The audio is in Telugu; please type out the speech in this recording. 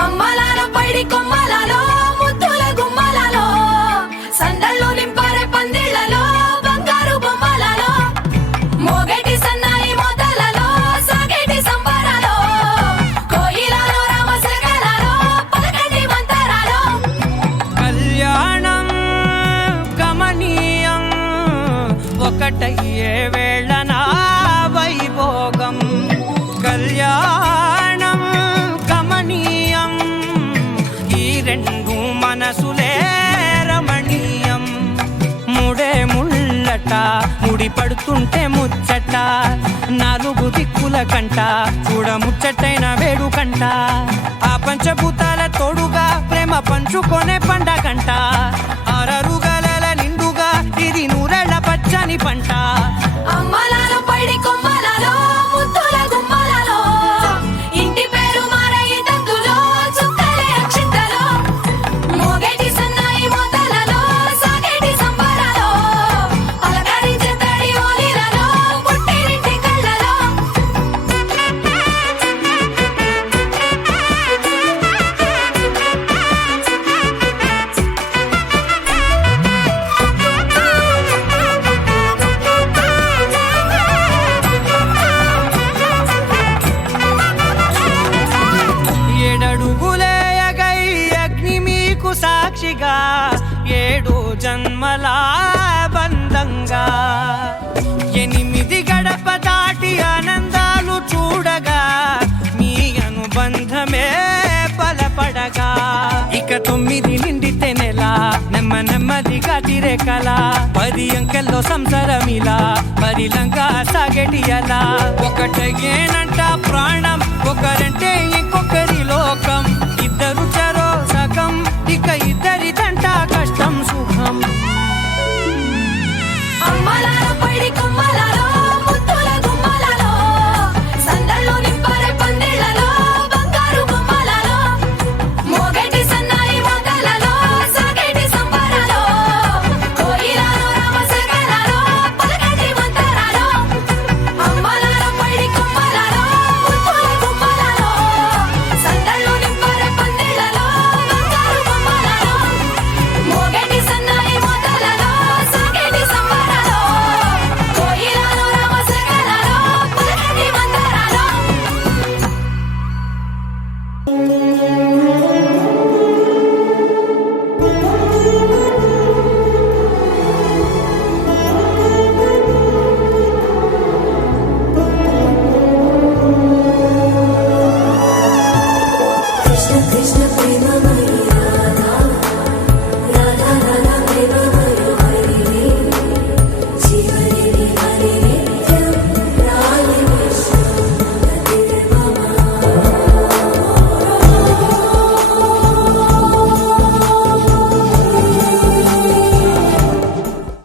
అమ్మలాల పైడి కొమ్మలలో ముద్దుల గుమ్మలలో సందళ్ళు నింపారే పందిళ్లలో బంగారు బొమ్మలలో మోగేటి సన్నాయి మోతలలో సాగేటి సంబరాలో కోయిలలో రామశకలలో పలకండి మంతరాలో కళ్యాణం గమనీయం ఒకటయ్యే వేళ నా వైభోగం కళ్యాణం గమనీయం ఈ రెండు మనసులే రమణీయం ముడే ముళ్ళట ముడి పడుతుంటే ముచ్చట నాలుగు దిక్కుల కంట చూడ ముచ్చటైన వేడుకంట ఆ పంచభూతాల తోడుగా ప్రేమ పంచుకొనే పండగంట ఆరరుగల నిండుగా ఇది నూరెళ్ళ పచ్చని పంట అమ్మలాల పైడి కొమ్మలలో ముద్దుల గుమ్మలలో ఇంటి పేరు మారయి తందులో చుక్కలే అక్షింతలో మోగేటి సన్నాయి మోతలలో సాగేటి సంబరాలో పలకరించే తడి ఓలిలలో పుట్టినింటి కళ్ళలో ఏడడుగులేయగై అగ్ని మీకు సాక్షిగా ఏడు జన్మల బంధంగా ఎనిమిది గడప దాటి ఆనందాలు చూడగా మీ అనుబంధమే బలపడగా ఇక 9 నిండితే నెల నెమ్మదిగా తిరేకల 10 అంకెల్లో సంసారమిలా పరిలంగా సాగేటి అలా ఒకటేనంట ప్రాణం ఒకరంటే